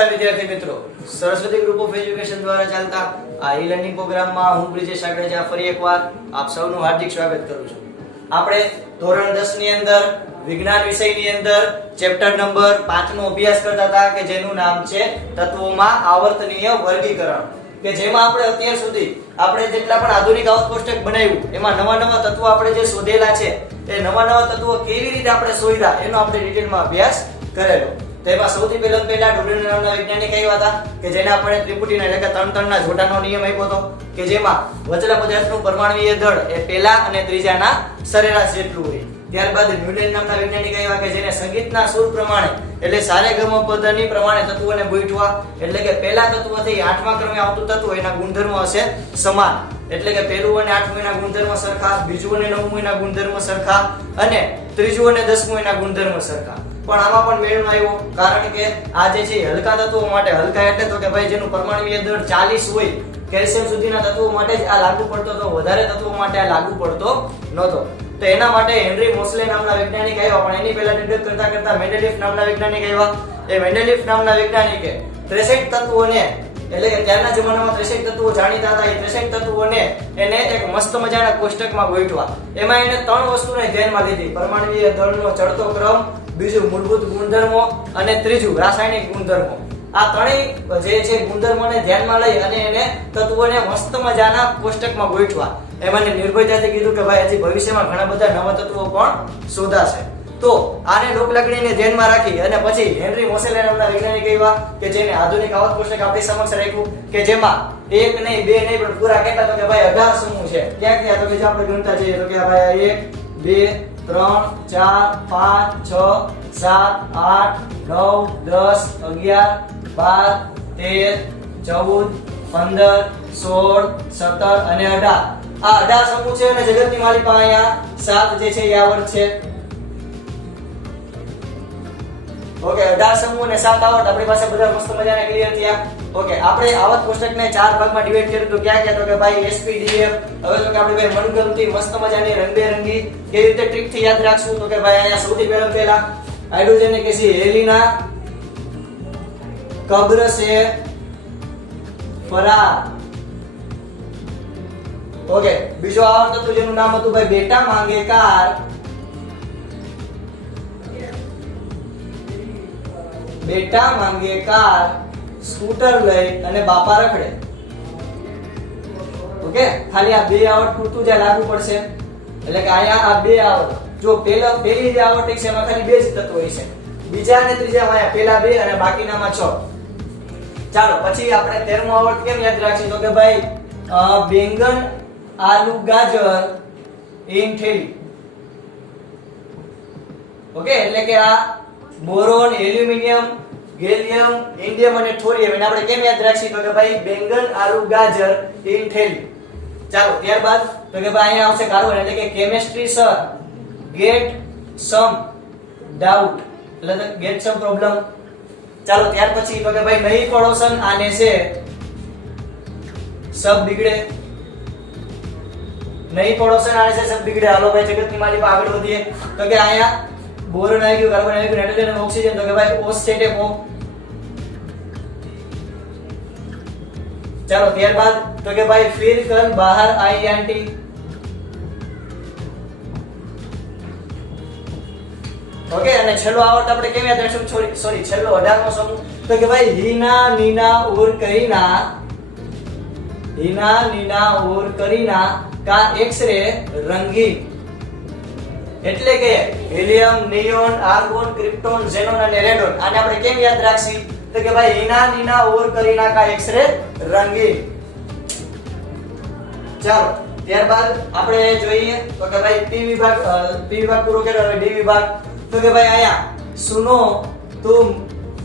નમસ્કાર વિદ્યાર્થી મિત્રો, સરસ્વતી ગ્રુપ ઓફ એજ્યુકેશન દ્વારા ચાલતા આ ઈ લર્નિંગ પ્રોગ્રામમાં હું બ્રિજેશ આગળજા ફરી એકવાર આપ સૌનું હાર્દિક સ્વાગત કરું છું. આપણે ધોરણ 10 ની અંદર વિજ્ઞાન વિષયની અંદર ચેપ્ટર નંબર 5 નો અભ્યાસ કરતા હતા કે જેનું નામ છે તત્વોમાં આવર્તનીય વર્ગીકરણ, કે જેમાં આપણે અત્યાર સુધી આપણે જેટલા પણ આધુનિક આવર્ત કોષ્ટક બનાવ્યું એમાં નવા તત્વો આપણે જે શોધેલા છે એ નવા તત્વો કેવી રીતે આપણે શોધ્યા એનો આપણે ડિટેલમાં અભ્યાસ કરેલો. તેમાં સૌથી પહેલા ડોલ્ટન નામના વૈજ્ઞાનિક આવ્યા હતા કે જેને આપણે ત્રિપુટીના એટલે કે ત્રણ જોડાનો નિયમ આપ્યો હતો કે જેમાં વચલા પદાર્થનું પરમાણુય દળ એ પહેલા અને ત્રીજાના સરેરાશ જેટલું હોય. ત્યારબાદ ન્યુટન નામના વૈજ્ઞાનિક આવ્યા કે જેને સંગીતના સુર પ્રમાણે એટલે સારેગમ પદ્ધતિ પ્રમાણે તત્વોને ગોઠવા, એટલે કે પહેલા તત્વથી 8મા ક્રમે આવતું તત્વ એના ગુણધર્મો હશે સમાન, એટલે કે પહેલું અને 8મું એના ગુણધર્મ સરખા, બીજું અને 9મું એના ગુણધર્મ સરખા અને ત્રીજું અને 10મું એના ગુણધર્મ સરખા. પણ આમાં પણ મેળ ન આવ્યો, કારણ કે આ જે છે હલકા તત્વો માટે, હલકા એટલે તો કે ભાઈ જેનું પરમાણુય દળ 40 હોય, કેલ્શિયમ સુધીના તત્વો માટે જ આ લાગુ પડતો હતો, વધારે તત્વો માટે આ લાગુ પડતો નહોતો. તો એના માટે હેનરી મોસ્લે નામના વૈજ્ઞાનિક આવ્યા, પણ એની પહેલા ડિસ્કસ કરતા મેન્ડેલિફ નામના વૈજ્ઞાનિક આવ્યા. એ મેન્ડેલિફ નામના વૈજ્ઞાનિકે 63 તત્વોને, એટલે કે ત્યારના જમાનામાં 63 તત્વો જાણીતા હતા, એ 63 તત્વોને એને એક મસ્ત મજાના કોષ્ટકમાં ગોઠવા. એમાં એને 3 વસ્તુને ધ્યાનમાં લીધી: પરમાણુય દળનો ચડતો ક્રમ, બીજું મૂળભૂત ગુણધર્મો અને ત્રીજું રાસાયણિક ગુણધર્મો. આ ત્રણેય જે છે ગુણધર્મોને ધ્યાનમાં લઈ અને એને તત્વોને મસ્ત મજાના કોષ્ટકમાં ગોઠવા. એમાંને નિર્ભયતાથી કીધું કે ભાઈ હજી ભવિષ્યમાં ઘણા બધા નવા તત્વો પણ શોધાશે. તો આને લોકલાગણીને ધ્યાનમાં રાખી અને પછી હેનરી મોસલે નામના વૈજ્ઞાનિક આવ્યા કે જેને આધુનિક આવર્ત કોષ્ટક આપણી સમક્ષ રાખ્યું, કે જેમાં એક નહીં, બે નહીં, પણ પૂરા કેટલા, તો કે ભાઈ 18 સમૂહ છે. ક્યાં તો કે જો આપણે ગણતા જઈએ તો કે ભાઈ 1 2 3 4 5 6 7 8 9 10 11 12 13 14 15 16 17 અને 18. આ 18 સમૂહ છે અને જગતની માલિકા અહીંયા 7 જે છે એ આવર્ત છે. ઓકે, 18 સમૂહ અને 7 આવર્ત આપણી પાસે બધા મસ્ત મજાના ક્લિયર થયા. ઓકે, આપણે આવર્ત કોષ્ટકને 4 ભાગમાં ડિવાઈડ કર્યું તો ક્યાં તો કે ભાઈ SPDF. હવે તો કે આપણે ભાઈ મનગમતી મસ્ત મજાની રંગબેરંગી કેવી રીતે ટ્રીક થી યાદ રાખશું, તો કે ભાઈ અહીંયા સૌથી પહેલા હાઇડ્રોજન ને કેસી હેલિના કબ્ર સે ફરાર. ઓકે, બીજો આવર્ત હતું જેનું નામ હતું ભાઈ બેટા માંગે કાર. બેટા માંગે કાર, સ્કૂટર લઈ અને બાપા રખડે. ઓકે, ખાલી આ બે આવર્ત પૂરતું જ લાગુ પડશે, એટલે કે અહીંયા આ બે આવર્ત, જો પહેલી જે આવર્ત છે એમાં ખાલી બે જ તત્વો છે, બીજા અને ત્રીજામાં અહીંયા પહેલા બે અને બાકીનામાં 6. ચાલો પછી આપણે 13મો આવર્ત કેમ યાદ રાખીએ તો કે ભાઈ બેંગન આલુ ગાજર ઇન થેલી. ઓકે, એટલે કે આ બોરોન, એલ્યુમિનિયમ, ગેલિયમ, ઇન્ડિયમ અને થોરિયમ એને આપણે કેમ યાદ રાખીએ તો કે ભાઈ બેંગન આલુ ગાજર ઇન થેલી. ચાલો ત્યારબાદ તો કે ભાઈ અહીંયા આવશે કાર્બન, એટલે કે કેમિસ્ટ્રી સર ગેટ સમ ડાઉટ, એટલે કે ગેટ સમ પ્રોબ્લેમ. ચાલો ત્યાર પછી તો કે ભાઈ નહીં પડોશન આને છે સબ બિગડે. નહીં પડોશન આને છે સબ બિગડે. હાલો ભાઈ જગતની માલિકા આગળ વધીએ તો કે અહીંયા બોરોન આવી ગયું, કાર્બન આવી ગયું, નાઇટ્રોજન અને ઓક્સિજન, તો કે ભાઈ ઓસ છે ટેપો. ચાલો ત્યારબાદ તો કે ભાઈ ફિર કલ બહાર આઈ આંટી. ઓકે, અને છેલ્લો આવર્ત આપણે કેમ યાદ રાખશું, સોરી છેલ્લો 18મો સમૂહ તો કે ભાઈ હીના નીના ઓર કરીના, હીના નીના ઓર કરીના કા એક્સ-રે રંગીન. એટલે કે helium, neon, argon, krypton, xenon અને રેડોન. આને આપણે કેમ યાદ રાખશી તો કે ભાઈ હીના નીના ઓર કરીના કા એક્સ-રે રંગીન. ચાલો ત્યારબાદ આપણે જોઈએ તો કે ભાઈ પી વિભાગ પૂરો કર્યો. હવે ડી વિભાગ તો કે ભાઈ અહીંયા સુનો તુમ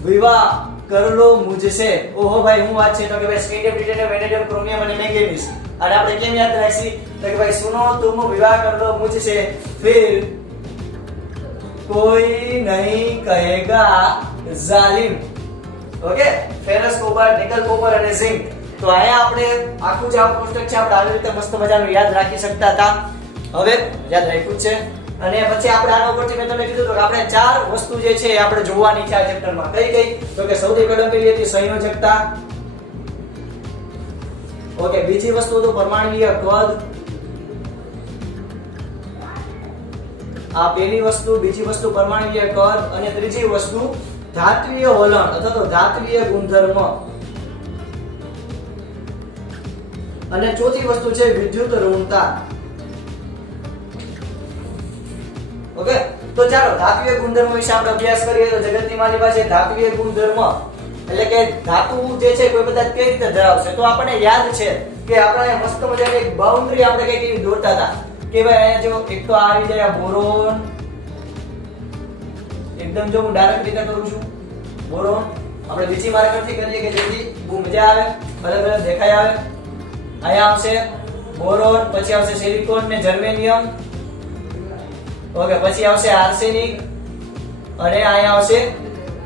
વિવાહ કર લો મુझसे. ઓહો ભાઈ હું વાત છે તો કે ભાઈ સ્કેન્ડિયમ, ટિટેનિયમ, વેનેડિયમ, ક્રોમિયમ અને મેંગેનીઝ. અને આપણે કેમ યાદ રાખશી તો કે ભાઈ સુનો તુમ વિવાહ કર લો મુझसे फिर कोई नहीं कहेगा जालिम. Okay, ferrous, copper, nickel, copper અને ઝિંક. તો અહીંયા આપણે આખું જે કોષ્ટક છે આપણે આવી રીતે મસ્ત મજાનું યાદ રાખી શકતા હતા. હવે યાદ રાખ્યું છે. અને પછી આપણે આના ઉપરથી મેં તમને કીધું તો કે આપણે ચાર વસ્તુ જે છે એ આપણે જોવાની છે આ ચેપ્ટરમાં. કઈ કઈ? તો કે સૌથી પહેલા પેલી હતી સંયોજકતા. ઓકે, બીજી વસ્તુ તો પરમાણ્વીય કદ. આ પહેલી વસ્તુ, બીજી વસ્તુ પરમાણ્વીય કદ અને ત્રીજી વસ્તુ ધાત્વિય વલણ અથવા તો ધાત્વિય ગુણધર્મ. અને ચોથી વસ્તુ છે વિદ્યુત ઋણતા. ઓકે, તો ચાલો ધાત્વિય ગુણધર્મ વિશે આપણે અભ્યાસ કરીએ. તો જગતની માની પાસે ધાત્વિય ગુણધર્મ એટલે કે ધાતુ જે છે કોઈ પદાર્થ કઈ રીતે ધરાવશે. તો આપણને યાદ છે કે આપણે મસ્ત મજાની એક બાઉન્ડ્રી આપણે કઈ કેવી દોરતા હતા કે ભાઈ અહીંયા જો એક તો આ આવી જાય બોરોન. એકદમ જો હું ડાયરેક્ટ રીતે કરું છું બોરોન. આપણે બીજી માર્કરથી કરીએ કે જેથી બહુ મજા આવે, અલગ અલગ દેખાય આવે. અહીંયા આવશે બોરોન, પછી આવશે સિલિકોન ને જર્મેનિયમ. ઓકે, પછી આવશે આર્સેનિક અને અહીંયા આવશે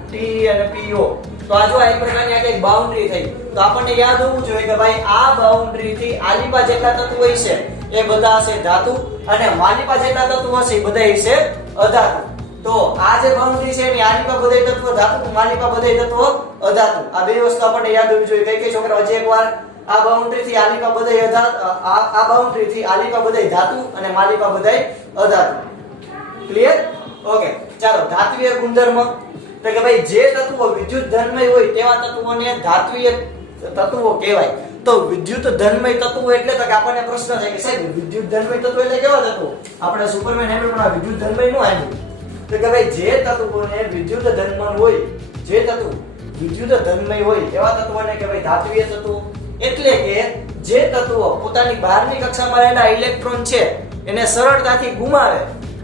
ટી અને પીઓ. તો આ જો આ એક પ્રકારની આ એક બાઉન્ડ્રી થઈ. તો આપણને યાદ હોવું જોઈએ કે ભાઈ આ બાઉન્ડ્રી થી આલીપા જેટલા તત્વો હશે એ બધા હશે ધાતુ અને માલીપા જેટલા તત્વો હશે એ બધા હશે અધાતુ. તો આ જે બાઉન્ડ્રી છે એની આલીપા બધા તત્વો ધાતુ, માલીપા બધા તત્વો અધાતુ. આ બે વસ્તુ આપણને યાદ હોવી જોઈએ. કઈ કઈ છોકરા હજી એકવાર આ બાઉન્ડ્રી થી આલીપા બધા અધાતુ, આ બાઉન્ડ્રી થી આલીપા બધા ધાતુ અને માલીપા બધા અધાતુ. ક્લિયર? ઓકે, ચાલો ધાત્વિય ગુણધર્મ તો કે ભાઈ જે તત્વો વિદ્યુત ધનમય હોય તેવા તત્વોને ધાત્વિય તત્વો કહેવાય. તો વિદ્યુત ધનમય તત્વો એટલે તો કે આપણને પ્રશ્ન થાય કે સાહેબ વિદ્યુત ધનમય તત્વો એટલે કેવા તત્વો? આપણે સુપરમેન હેમર પણ વિદ્યુત ધનમય નો આવ્યું. તો કે ભાઈ જે તત્વોને વિદ્યુત ધનમય હોય, જે તત્વો વિદ્યુત ધનમય હોય એવા તત્વોને કહેવાય ધાત્વિય તત્વો. એટલે કે જે તત્વો પોતાની બહારની કક્ષામાં રહેલા ઇલેક્ટ્રોન છે એને સરળતાથી ગુમાવે,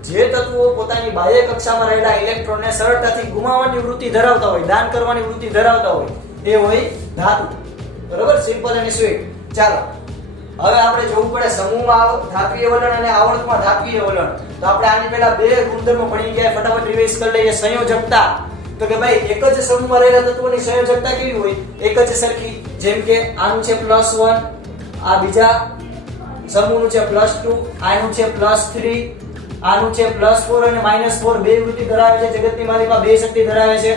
જે તત્વો પોતાની બાહ્ય કક્ષામાં રહેલા ઇલેક્ટ્રોનને સરળતાથી ગુમાવવાની વૃત્તિ ધરાવતા હોય, દાન કરવાની વૃત્તિ ધરાવતા હોય એ હોય ધાતુ. બરોબર? સિમ્પલ અને સ્વીટ. ચાલો હવે આપણે જોવું પડે સમૂહમાં ધાત્વિય વલણ અને આવર્તમાં ધાત્વિય વલણ. તો આપણે આની પહેલા બે ગુણધર્મો ભણી ગયા, ફટાફટ રિવાઇઝ કરી લઈએ. સંયોજકતા તો કે ભાઈ એક જ સમૂહમાં રહેલા તત્વોની સંયોજકતા કેવી હોય? એક જ સરખી. જેમ કે આનું છે +1, આ બીજા સમૂહનું છે +2, આનું છે +3, આનું છે +4 અને -4 બે વૃત્તિ ધરાવે છે. જગતની માલિકા બે શક્તિ ધરાવે છે.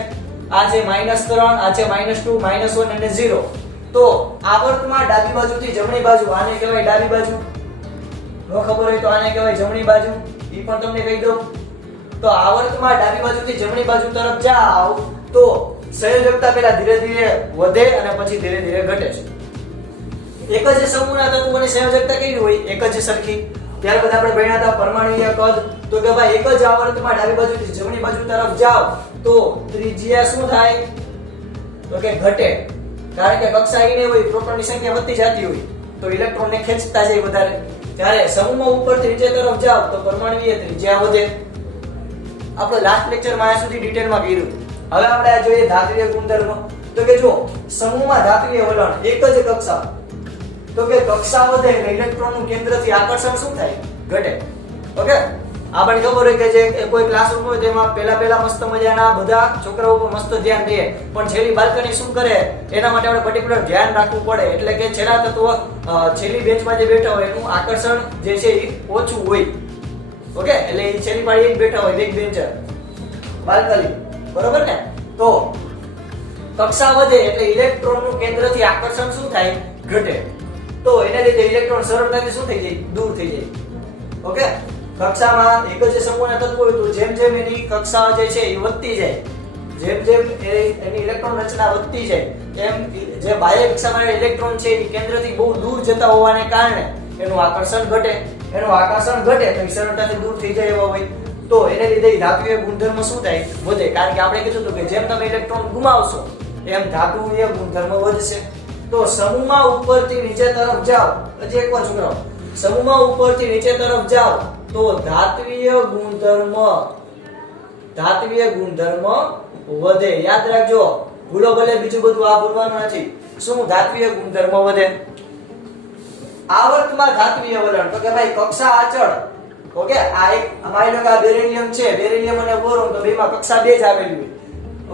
આ છે -3, આ છે -2, -1 અને 0. તો આવર્તમાં ડાબી બાજુથી જમણી બાજુ આને કહેવાય ડાબી બાજુ. ન ખબર હોય તો આને કહેવાય જમણી બાજુ. ઈ પણ તમને કહી દઉં. તો આવર્તમાં ડાબી બાજુથી જમણી બાજુ તરફ જાઓ તો સંયોજકતા પહેલા ધીરે ધીરે વધે અને પછી ધીરે ધીરે ઘટે છે. એક જ સમૂહના તત્વોની સંયોજકતા કેવી હોય? એક જ સરખી. ત્યારબાદ આપણે ભણ્યા હતા પરમાણ્વીય કદ. તો કે ભાઈ એક જ આવર્તમાં ડાબી બાજુથી જમણી બાજુ તરફ જાઓ તો ત્રિજ્યા શું થાય? તો કે ઘટે. કારણ કે કક્ષા ઈ ને હોય, પ્રોટોનની સંખ્યા વધતી જતી હોય તો ઇલેક્ટ્રોનને ખેંચતા જાય વધારે. જ્યારે સમૂહમાં ઉપરથી નીચે તરફ જાઓ તો પરમાણ્વીય ત્રિજ્યા વધે. આપણે લાસ્ટ લેક્ચરમાં આયા સુધી ડિટેલમાં કર્યું. હવે આપણે આ જોઈએ ધાત્વિય ગુણધર્મ. તો કે જો સમૂહમાં ધાત્વિય વલણ એક જ કક્ષા, તો કે કક્ષા વધે એટલે ઇલેક્ટ્રોનનું કેન્દ્રથી આકર્ષણ શું થાય? ઘટે. ઓકે, આપણને ખબર હોય કે જે કોઈ ક્લાસરૂમ હોય તેમાં પહેલા મસ્ત મજાના બધા છોકરાઓ ઉપર મસ્ત ધ્યાન દે, પણ છેલ્લી બાલ્કની શું કરે એના માટે આપણે પર્ટિક્યુલર ધ્યાન રાખવું પડે. એટલે કે છેલ્લા તત્વ છેલ્લી બેન્ચમાં જે બેઠા હોય એનું આકર્ષણ જે છે એ ઓછું હોય. ઓકે, એટલે એ છેલ્લી પાળી એક બેઠા હોય, એક બેન્ચર બાલ્કની. બરોબર ને? તો કક્ષા વધે એટલે ઇલેક્ટ્રોનનું કેન્દ્રથી આકર્ષણ શું થાય? ઘટે. તો એને લીધે ઇલેક્ટ્રોન સરળતાથી શું થઈ જાય? દૂર થઈ જાય. ઓકે, કક્ષામાં એક જ સમૂહના તત્વો હોય તો જેમ જેમ એની કક્ષા જે છે એ વધતી જાય, જેમ જેમ એની ઇલેક્ટ્રોન રચના વધતી જાય એમ જે બાહ્ય કક્ષામાં ઇલેક્ટ્રોન છે એ કેન્દ્રથી બહુ દૂર જતા હોવાને કારણે એનું આકર્ષણ ઘટે. એનું આકર્ષણ ઘટે તો સરળતાથી દૂર થઈ જાય એવા હોય તો એને લીધે ધાત્વિય ગુણધર્મ શું થાય? વધે. કારણ કે આપણે કીધું હતું કે જેમ તમે ઇલેક્ટ્રોન ગુમાવશો એમ ધાતુય ગુણધર્મ વધશે. તો સમૂહમાં ઉપરથી નીચે તરફ જાઓ, હજી એકવાર છોકરાઓ, સમૂહમાં ઉપરથી નીચે તરફ જાઓ તો ધાત્વિય ગુણધર્મ વધે. યાદ રાખજો, ભૂલો ભલે, બીજું બધું આ ભૂલવાનું નથી. શું? ધાત્વિય ગુણધર્મ વધે. આવર્તમાં ધાત્વિય વલણ તો કે ભાઈ કક્ષા અચળ. ઓકે, આ એક માની લો કે આ બેરિલિયમ છે, બેરિલિયમ અને બોરોન તો બેમાં કક્ષા 2 જ આવેલી હોય.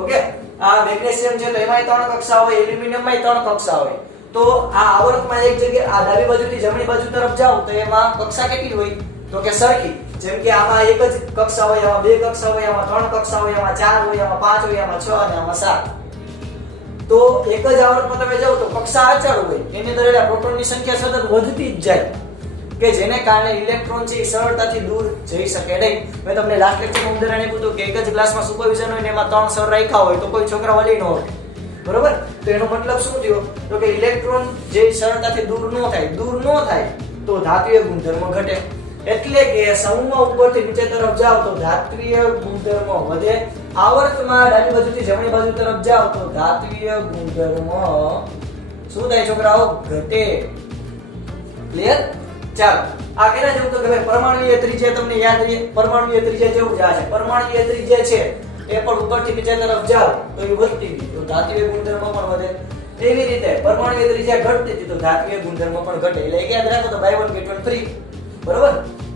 ઓકે, આ મેગ્નેશિયમ છે તો એમાંય 3 કક્ષા હોય, એલ્યુમિનિયમમાંય 3 કક્ષા હોય. તો આ આવર્તમાં એક જગ્યાએ આ ડાબી બાજુથી જમણી બાજુ તરફ જાઓ તો એમાં કક્ષા કેટલી હોય? તો કે સરખી. જેમ કે આમાં એક જ કક્ષા હોય, આમાં બે કક્ષા હોય, આમાં ત્રણ કક્ષા હોય, આમાં ચાર હોય, આમાં પાંચ હોય, આમાં છ અને આમાં સાત. તો એક જ આવર્તમાં તમે જાઓ તો કક્ષા અચળ હોય, એની અંદર એટલે પ્રોટોનની સંખ્યા સતત વધતી જ જાય, કે જેને કારણે ઇલેક્ટ્રોન છે એ સરળતાથી દૂર જઈ શકે નહીં. મેં તમને લાસ્ટ લેક્ચરમાં ઉદાહરણ આપ્યું હતું કે એક જ ક્લાસમાં સુપરવિઝન હોય ને એમાં 3 સર રાખ્યા હોય તો કોઈ છોકરા વળી ન હોય, બરોબર? તો એનો મતલબ શું થયો? તો કે ઇલેક્ટ્રોન જે સરળતાથી દૂર ન થાય તો ધાત્વિય ગુણધર્મ ઘટે. એટલે કે સમૂહમાં ઉપરથી નીચે તરફ જાવ તો ધાત્વિય ગુણધર્મ વધે, આવર્તમાં ડાબી બાજુથી જમણી બાજુ તરફ જાવ તો ધાત્વિય ગુણધર્મ શું થાય છોકરાઓ? ઘટે. ક્લિયર? ચાલો આ કેના જેવું? તો કે ભાઈ પરમાણુય ત્રિજ્યા તમને યાદ રહે, પરમાણુય ત્રિજ્યા જેવું જ આ છે. પરમાણુય ત્રિજ્યા છે એ પણ ઉપરથી નીચે તરફ જાવ તો એ વધતી ગઈ તો ધાત્વિય ગુણધર્મ પણ વધે. એવી રીતે પરમાણુય ત્રિજ્યા ઘટતી હતી તો ધાત્વિય ગુણધર્મ પણ ઘટે. એટલે એક યાદ રાખો તો buy one get one free, બરોબર?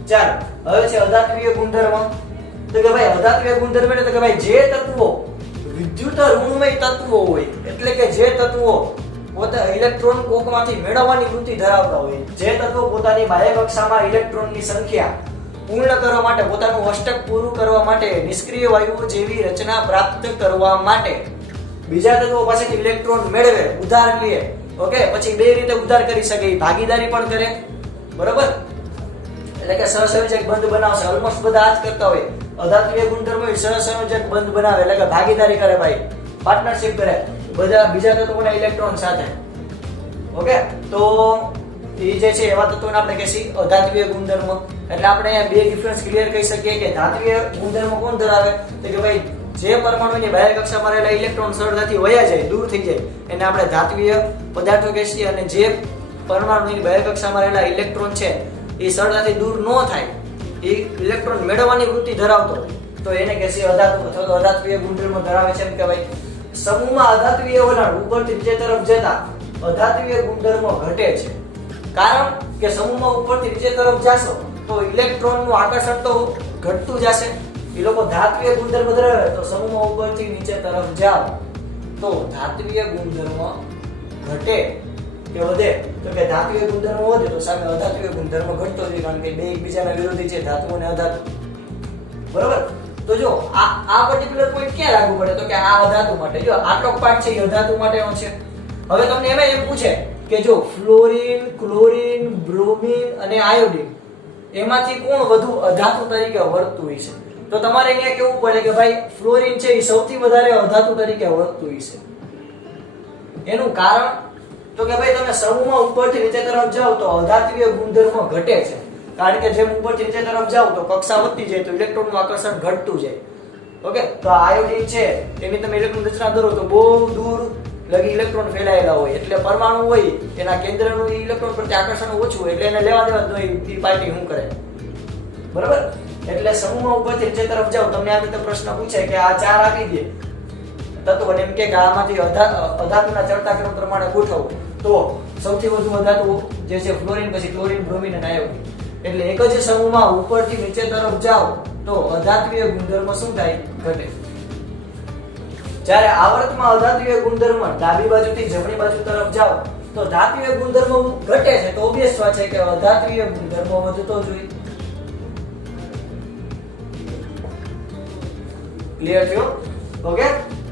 ચાલો હવે છે અધાત્વિય ગુણધર્મ. તો કે ભાઈ અધાત્વિય ગુણધર્મ એટલે કે ભાઈ જે તત્વો વિદ્યુત ઋણમય તત્વો હોય, એટલે કે જે તત્વો પોતા ઇલેક્ટ્રોન કોકમાંથી મેળવવાની વૃત્તિ ધરાવતા હોય, જે તત્વો પોતાની બાહ્ય કક્ષામાં ઇલેક્ટ્રોનની સંખ્યા પૂર્ણ કરવા માટે, પોતાનું અષ્ટક પૂરું કરવા માટે, નિષ્ક્રિય વાયુઓ જેવી રચના પ્રાપ્ત કરવા માટે બીજા તત્વો પાસેથી ઇલેક્ટ્રોન મેળવે, ઉધાર લે, ઓકે, પછી બે રીતે ઉધાર કરી શકે, ભાગીદારી પણ કરે, બરોબર? એટલે કે સહસંયોજક બંધ બનાવશે. ઓલમોસ્ટ બધા આ જ કરતા હોય. અધાત્વિય ગુણધર્મ સહસંયોજક બંધ બનાવે, એટલે કે ભાગીદારી કરે, ભાઈ પાર્ટનરશિપ કરે બધા બીજા તત્વોના ઇલેક્ટ્રોન સાથે, ઓકે? તો એ જે છે એવા તત્વોને આપણે કહીએ અધાત્વિય ગુણધર્મ. એટલે આપણે અહીંયા બે ડિફરન્સ ક્લિયર કરી શકીએ કે ધાત્વિય ગુણધર્મ કોણ ધરાવે? તો કે ભાઈ જે પરમાણુની બાહ્ય કક્ષામાં રહેલા ઇલેક્ટ્રોન સરળતાથી વયા જાય, દૂર થઈ જાય, એને આપણે ધાત્વિય પદાર્થો કહીએ છીએ. અને જે પરમાણુની બાહ્ય કક્ષામાં રહેલા ઇલેક્ટ્રોન છે એ સરળતાથી દૂર ન થાય, એ ઇલેક્ટ્રોન મેળવવાની વૃત્તિ ધરાવતો હોય તો એને કહીએ અધાતુ અથવા તો અધાત્વિય ગુણધર્મ ધરાવે છે. એમ કે ભાઈ સમૂહમાં અધાત્વિય વલણ ઉપરથી નીચે તરફ જતા અધાત્વિય ગુણધર્મ ઘટે છે. કારણ કે સમૂહમાં ઉપરથી નીચે તરફ જાશો તો ઇલેક્ટ્રોનનું આકર્ષણ તો ઘટતું જશે. એ લોકો ધાત્વિય ગુણધર્મ ધરાવે તો સમૂહમાં ઉપરથી નીચે તરફ જાવ તો ધાત્વિય ગુણધર્મ ઘટે કે વધે? તો કે ધાત્વિય ગુણધર્મ વધે તો સામે અધાત્વિય ગુણધર્મ ઘટતો જાય, કારણ કે બે એકબીજાના વિરોધી છે, ધાતુ અને અધાતુ, બરોબર? તો જો આ પર્ટિક્યુલર પોઈન્ટ ક્યાં લાગુ પડે? તો કે આ અધાતુ માટે. જો આટલો પાર્ટ છે એ અધાતુ માટેનો છે. હવે તમને એમ પૂછે કે જો ફ્લોરીન, ક્લોરીન, બ્રોમિન અને આયોડિન એમાંથી કોણ વધુ અધાતુ તરીકે વર્તતું હોય છે? તો તમારે અહીંયા કેવું પડે કે ભાઈ ફ્લોરીન છે એ સૌથી વધારે અધાતુ તરીકે વર્તતું હોય છે. એનું કારણ તો કે ભાઈ તમે સમૂહમાં ઉપરથી નીચે તરફ જાઓ તો અધાત્વિય ગુણધર્મ ઘટે છે, કારણ કે જેમ ઉપરથી નીચે તરફ જાઓ તો કક્ષા વધતી જાય તો ઇલેક્ટ્રોનનું આકર્ષણ ઘટતું જાય, ઓકે? તો આયોડિન છે એની તમે ઇલેક્ટ્રોન રચના કરો તો બહુ દૂર લગી ઇલેક્ટ્રોન ફેલાયેલા હોય, એટલે પરમાણુ હોય એના કેન્દ્રનું ઇલેક્ટ્રોન પ્રત્યે આકર્ષણ ઓછું હોય, એટલે એને લેવા દેવા જ નહીં, એ પાર્ટી શું કરે, બરાબર? એટલે સમૂહમાં ઉપરથી નીચે તરફ જાઓ તમને આ રીતે પ્રશ્ન પૂછાય કે આ ચાર આપી દે તત્વો એમ કે આમાંથી અધાતુના ચડતા ક્રમ પ્રમાણે ગોઠવો તો સૌથી વધુ અધાતુ જે છે ફ્લોરીન, પછી ક્લોરીન, બ્રોમિન અને આયોડિન. એટલે એક જ સમૂહમાં ઉપરથી નીચે તરફ જાઓ તો અધાત્વિય ગુણધર્મ શું થાય? ઘટે. જ્યારે આવર્તમાં અધાત્વિય ગુણધર્મ ડાબી બાજુથી જમણી બાજુ તરફ જાઓ તો ધાત્વિય ગુણધર્મ ઘટે છે, તો ઓબવિયસ વાત છે કે અધાત્વિય ગુણધર્મ વધતો જોઈએ. ક્લિયર થયો? Okay,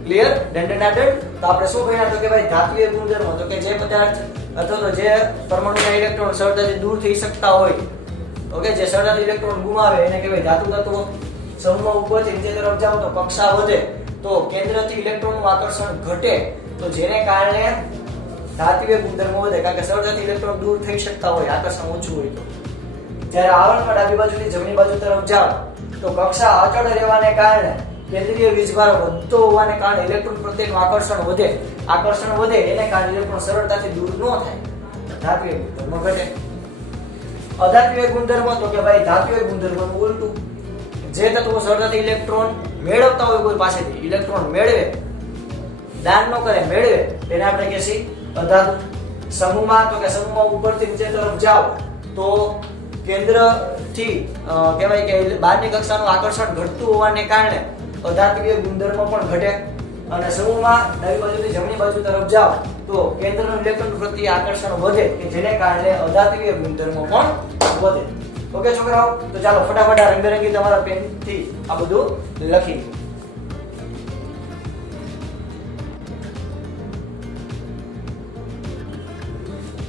clear? ડંડનાટન. તો આપણે શું કહ્યા? તો કે ભાઈ ધાત્વિય ગુણધર્મ તો કે જે પદાર્થ અથવા તો જે પરમાણુના ઇલેક્ટ્રોન સરળતાથી દૂર થઈ શકતા હોય, ઓકે, જે સરળતાથી ઇલેક્ટ્રોન ગુમાવે એને કહેવાય ધાતુ તત્વો. સમૂહમાં ઉપરથી નીચે તરફ જાઓ તો કક્ષા વધે તો કેન્દ્રથી ઇલેક્ટ્રોનનું આકર્ષણ ઘટે, તો જેને કારણે ધાત્વિય ગુણધર્મ વધે, કારણ કે સરળતાથી ઇલેક્ટ્રોન દૂર થઈ શકતા હોય, આકર્ષણ ઓછું હોય. તો જ્યારે આવર્તમાં ડાબી બાજુથી જમણી બાજુ તરફ જાઓ તો કક્ષા અચળ રહેવાને કારણે કેન્દ્રીય વીજભાર વધતો હોવાને કારણે ઇલેક્ટ્રોન પ્રત્યેનું આકર્ષણ વધે એને કારણે ઇલેક્ટ્રોન સરળતાથી દૂર ન થાય, ધાત્વિય ગુણધર્મ ઘટે. અધાત્વિય ગુણધર્મ તો કે ભાઈ ધાત્વિય ગુણધર્મનું ઉલટું, જે તત્વો સરળતાથી ઇલેક્ટ્રોન મેળવતા હોય કોઈ પાસેથી, ઇલેક્ટ્રોન મેળવે, દાન ન કરે, મેળવે, એને આપણે કહીએ અધાતુ. સમૂહમાં તો કે સમૂહમાં ઉપરથી નીચે તરફ જાઓ તો કેન્દ્રથી કહેવાય કે બહારની કક્ષાનું આકર્ષણ ઘટતું હોવાને કારણે અધાત્વિય ગુણધર્મ પણ ઘટે. અને સમૂહમાં ડાબી બાજુથી જમણી બાજુ તરફ જાઓ તો કેન્દ્રનું ઇલેક્ટ્રોન પ્રત્યે આકર્ષણ વધે, કે જેને કારણે અધાત્વિય ગુણધર્મ પણ વધે. ઓકે છોકરાઓ, તો ચાલો ફટાફટ આ રંગબેરંગી તમારા પેન થી આ બધું લખી લો.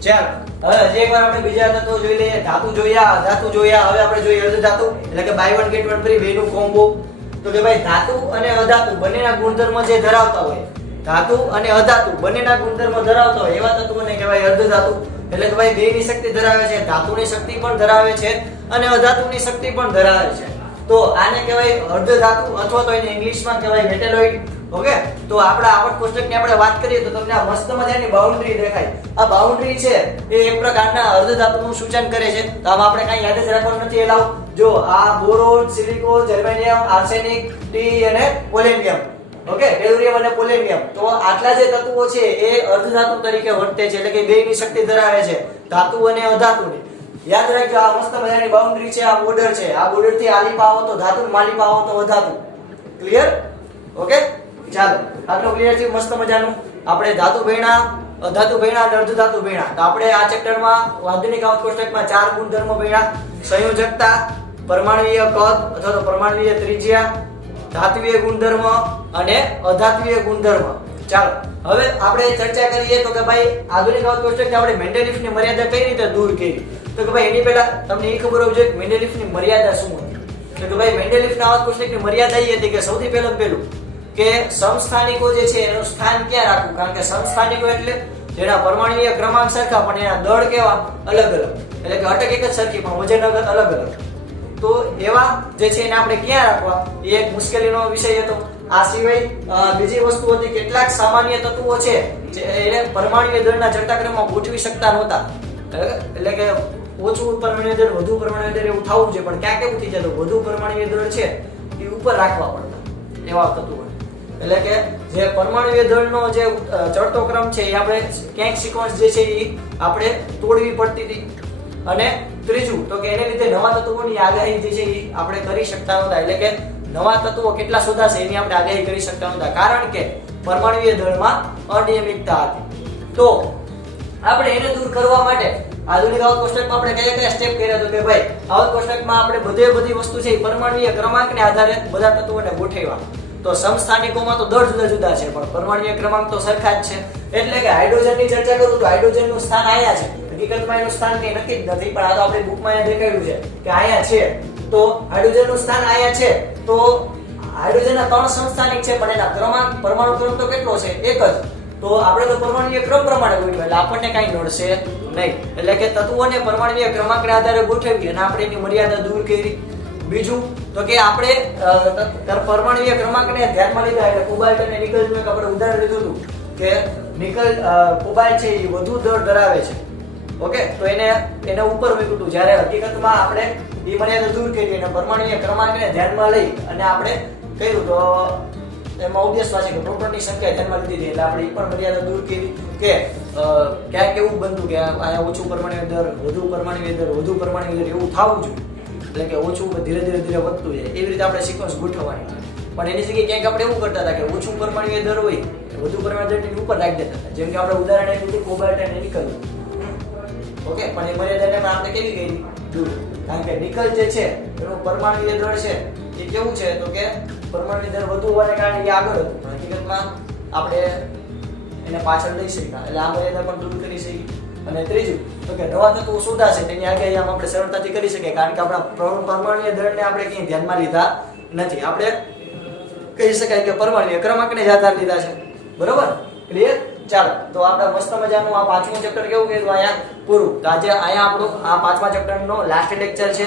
ચાલો હવે હજી એકવાર આપણે બીજા તત્વો જોઈ લઈએ. ધાતુ જોયા, અધાતુ જોયા, હવે આપણે જોઈએ અર્ધધાતુ એટલે કે buy one get one free બેનું કોમ્બો. તો કે ભાઈ ધાતુ અને અધાતુ બંનેના ગુણધર્મ જે ધરાવતા હોય, ધાતુ અને અધાતુ બંનેના ગુણધર્મ ધરાવતા હોય એવા તત્વોને કહેવાય અર્ધધાતુ. એટલે કે ભાઈ બેની શક્તિ ધરાવે છે, ધાતુની શક્તિ પણ ધરાવે છે અને અધાતુની શક્તિ પણ ધરાવે છે. તો આને કહેવાય અર્ધધાતુ અથવા તો એને ઇંગ્લિશમાં કહેવાય મેટેલોઇડ. ઓકે, તો આપણા આવર્ત કોષ્ટકની આપણે વાત કરીએ તો તમને આ મસ્ત મજાની બાઉન્ડ્રી દેખાય. આ બાઉન્ડ્રી છે એ એક પ્રકારના અર્ધધાતુનું સૂચન કરે છે. તો આમાં આપણે કાંઈ યાદ જ રાખવાનું નથી. એલાવ જો આ boron, silicon, germanium, arsenic, T અને પોલેનિયમ. ઓકે, બેરિયમ અને પોલેનિયમ. તો આટલા જે તત્વો છે એ અર્ધધાતુ તરીકે વર્તે છે, એટલે કે બેની શક્તિ ધરાવે છે, ધાતુ અને અધાતુની. યાદ રાખજો આ મસ્ત મજાની બાઉન્ડ્રી છે, આ બોર્ડર છે. આ બોર્ડર થી આલી પાવો તો ધાતુ, માલી પાવો તો અધાતુ. ક્લિયર? ઓકે, ચાલો આટલું ક્લિયર થયું મસ્ત મજાનું. આપણે ધાતુ ભણ્યા, અધાતુ ભણ્યા અને અર્ધધાતુ ભણ્યા. તો આપણે આ ચેપ્ટરમાં આધુનિક આવર્ત કોષ્ટકમાં 4 ગુણધર્મો ભણ્યા: સંયોજકતા, પરમાણુય કદ અથવા તો પરમાણુય ત્રિજ્યા, ધાત્વિય ગુણધર્મ અને અધાત્વિય ગુણધર્મ. ચાલો હવે આપણે ચર્ચા કરીએ તો કે ભાઈ આધુનિક આવર્ત કોષ્ટકથી આપણે મેન્ડેલિફની મર્યાદા કઈ રીતે દૂર કરી. તો કે ભાઈ એની પહેલા તમને એ ખબર હોવી જોઈએ કે મેન્ડેલિફની મર્યાદા શું હતી. તો કે ભાઈ મેન્ડેલિફના આવર્ત કોષ્ટકની મર્યાદા એ હતી કે સૌથી પહેલું કે સમસ્થાનિકો જે છે એનું સ્થાન ક્યાં રાખવું. કારણ કે સમસ્થાનિકો એટલે જેના પરમાણુય ક્રમાંક સરખા પણ એના દળ કેવા અલગ અલગ, એટલે કે અટક એક જ સરખી પણ વજન અલગ અલગ. તો એવા જે છે એને આપણે ક્યાં રાખવા એ એક મુશ્કેલીનો વિષય હતો. આ સિવાય બીજી વસ્તુ હતી કેટલાક સામાન્ય તત્વો છે જે એને પરમાણુય દળના ચડતાક્રમમાં ગોઠવી શકતા નહોતા. એટલે કે ઓછું પરમાણુય દળ, વધુ પરમાણુય દળ એવું થવું છે, પણ ક્યાં કેવું થઈ જતું વધુ પરમાણુય દળ છે એ ઉપર રાખવા પડતા એવા તત્વો. એટલે કે જે પરમાણુય દળનો જે ચડતો ક્રમ છે એ આપણે ક્યાંક સિક્વન્સ જે છે એ આપણે તોડવી પડતી હતી. અને ત્રીજું તો કે એને લીધે નવા તત્વોની આગાહી જે છે એ આપણે કરી શકતા નહોતા. એટલે કે નવા તત્વો કેટલા શોધાશે એની આપણે આગાહી કરી શકતા નહોતા, કારણ કે પરમાણુય દળમાં અનિયમિતતા હતી. તો આપણે એને દૂર કરવા માટે આધુનિક આવર્ત કોષ્ટકમાં આપણે કયા કયા સ્ટેપ કર્યા તો કે ભાઈ આવર્ત કોષ્ટકમાં આપણે બધી વસ્તુ છે પરમાણુય ક્રમાંકને આધારે બધા તત્વોને ગોઠવ્યા. તો સમસ્થાનિકોમાં તો દળ જુદા જુદા છે પણ પરમાણુય ક્રમાંક તો સરખા જ છે. એટલે કે હાઇડ્રોજનની ચર્ચા કરું તો હાઇડ્રોજનનું સ્થાન અહીંયા છે. હકીકતમાં એનું સ્થાન કઈ નક્કી જ નથી, પણ આ તો આપણી બુકમાં અહીંયા દેખાડ્યું છે કે અહીંયા છે. તો હાઇડ્રોજનનું સ્થાન અહીંયા છે. તો હાઇડ્રોજનના 3 સમસ્થાનિક છે પણ એના ક્રમાંક પરમાણુ ક્રમ તો કેટલો છે? એક જ. તો આપણે તો પરમાણુય ક્રમ પ્રમાણે ગોઠવ્યા એટલે આપણને કાંઈ નડશે નહીં. એટલે કે તત્વોને પરમાણુય ક્રમાંકના આધારે ગોઠવી અને આપણે એની મર્યાદા દૂર કરી. બીજું તો કે આપણે પરમાણુય ક્રમાંકને ધ્યાનમાં લીધા એટલે કોબાલ્ટ અને નિકલનું એક આપણે ઉદાહરણ લીધું હતું કે નિકલ કોબાલ્ટ છે એ વધુ દળ ધરાવે છે. ઓકે, તો એને ઉપર મૂક્યું હતું, જ્યારે હકીકતમાં આપણે એ મર્યાદા દૂર કરી અને પરમાણુય ક્રમાંકને ધ્યાનમાં લઈ અને આપણે કર્યું તો એમાં ઓબ્વિયસ વાત છે કે પ્રોટોનની સંખ્યા ધ્યાનમાં લીધી એટલે આપણે એ પણ મર્યાદા દૂર કરી કે ક્યાંક એવું બનતું કે અહીંયા ઓછું પરમાણુય દર, વધુ પરમાણુય દર, વધુ પરમાણુય દર એવું થવું જોઈએ. એટલે કે ઓછું ધીરે ધીરે વધતું જાય એવી રીતે આપણે સિક્વન્સ ગોઠવવાની. પણ એની જગ્યાએ ક્યાંક આપણે એવું કરતા હતા કે ઓછું પરમાણુય દર હોય વધુ પરમાણુય દરની ઉપર રાખી દેતા હતા. જેમ કે આપણે ઉદાહરણ આપ્યું હતું કોબાલ્ટ અને નિકલ. ઓકે, પણ એ મર્યાદાને આપણે કેવી કરી દૂર, કારણ કે નિકલ જે છે એનું પરમાણુય દળ છે એ કેવું છે તો કે પરમાણુય દર વધુ હોવાને કારણે એ આગળ હતું, પણ હકીકતમાં આપણે એને પાછળ લઈ શક્યા એટલે આ મર્યાદા પણ દૂર કરી શકીએ. અને ત્રીજું તો કે નવા તત્વો શોધાશે તેની આગાહી આમ આપણે સરળતાથી કરી શકીએ, કારણ કે આપણા પરમાણુય દળને આપણે ક્યાંય ધ્યાનમાં લીધા નથી. આપણે કહી શકાય કે પરમાણુય ક્રમાંકને જ આધાર લીધા છે. બરોબર? ક્લિયર? ચાલો તો આપણે મસ્ત મજાનું આ 5મું ચેપ્ટર કેવું કીધું અહીંયા પૂરું. તો આજે અહીંયા આપણું આ 5મા ચેપ્ટરનો લાસ્ટ લેક્ચર છે.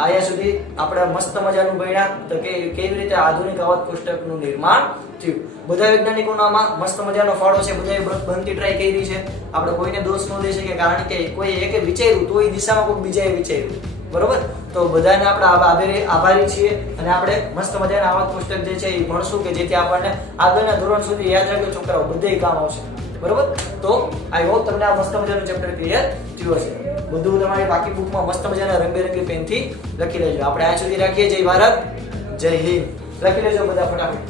અહીંયા સુધી આપણે મસ્ત મજાનું ભણ્યા તો કે કેવી રીતે આધુનિક આવર્ત કોષ્ટકનું નિર્માણ થયું. બધા વૈજ્ઞાનિકોનો આમાં મસ્ત મજાનો ફાળો છે, બધાએ બનતી ટ્રાય કરી છે. આપણે કોઈને દોષ ન દઈ શકીએ, કારણ કે કોઈ એકે વિચાર્યું તો એ દિશામાં કોઈ બીજાએ વિચાર્યું. બરોબર? તો બધાને આપણે આભારી છીએ અને આપણે મસ્ત મજાના આવર્ત કોષ્ટક જે છે એ ભણશું કે જેથી આપણને આગળના ધોરણ સુધી યાદ રાખજો છોકરાઓ, બધે કામ આવશે. બરોબર? તો આઈ હોપ તમને આ મસ્ત મજાનું ચેપ્ટર ક્લિયર થયું હશે. બધું તમારી બાકી બુકમાં મસ્ત મજાના રંગબેરંગી પેનથી લખી લેજો. આપણે આ સુધી રાખીએ. જય ભારત, જય હિન્દ. લખી લેજો બધા ફટાફટ.